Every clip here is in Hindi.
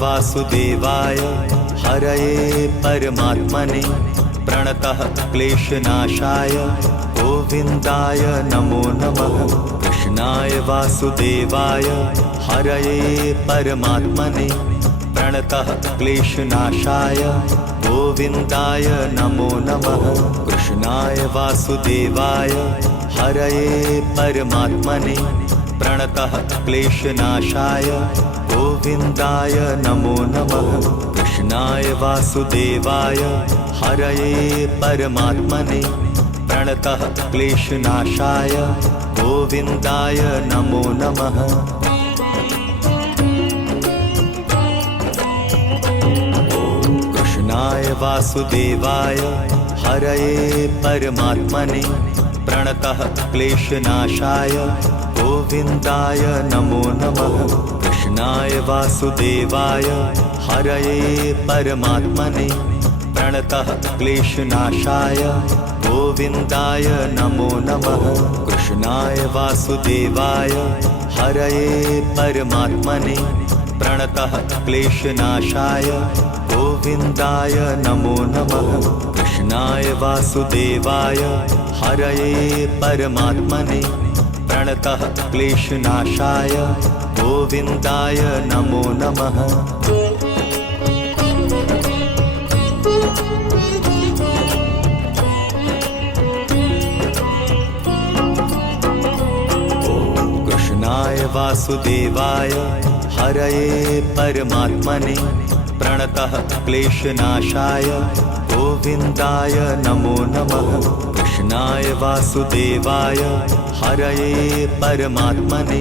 वासुदेवाय हरये परमात्मने प्रणतः क्लेशनाशाय गोविन्दाय नमो नमः। कृष्णाय वासुदेवाय हरये परमात्मने प्रणतः क्लेशनाशाय गोविन्दाय नमो नमः। कृष्णाय वासुदेवाय हरये परमात्मने प्रणतः क्लेशनाशाय गोविन्दाय नमो नमः। कृष्णाय वासुदेवाय हरये परमात्मने प्रणतः क्लेशनाशाय गोविन्दाय नमो नमः। कृष्णाय वासुदेवाय हरये परमात्मने प्रणतः क्लेशनाशाय गोविन्दाय नमो नमः। कृष्णाय वासुदेवाय हरये परमात्मने प्रणतः क्लेशनाशाय गोविन्दाय नमो नमः। कृष्णाय वासुदेवाय हरये परमात्मने प्रणतः क्लेशनाशाय गोविन्दाय नमो नमः। कृष्णाय वासुदेवाय हरये परमात्मने प्रणतः क्लेशनाशाय गोविन्दाय नमो नमः। कृष्णाय वासुदेवाय हरये परमात्मने प्रणतः क्लेशनाशाय गोविन्दाय नमो नमः। कृष्णाय वासुदेवाय हरये परमात्मने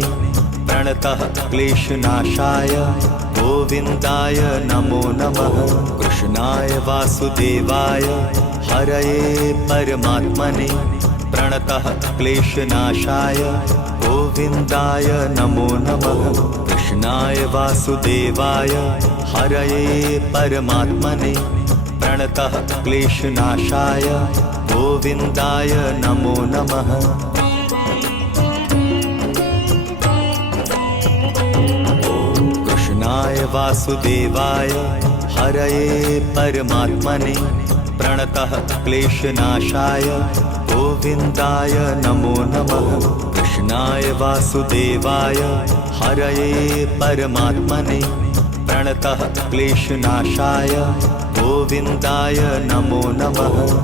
प्रणतः क्लेशनाशाय गोविन्दाय नमो नमः। कृष्णाय वासुदेवाय हरये परमात्मने प्रणतः क्लेशनाशाय गोविन्दाय नमो नमः। कृष्णाय वासुदेवाय हरये परमात्मने प्रणतः क्लेशनाशाय गोविन्दाय नमो नमः। कृष्णाय वासुदेवाय हरये परमात्मने प्रणतः क्लेशनाशाय गोविन्दाय नमो नमः। कृष्णाय वासुदेवाय हरये परमात्मने प्रणतः क्लेशनाशाय गोविन्दाय नमो नमः।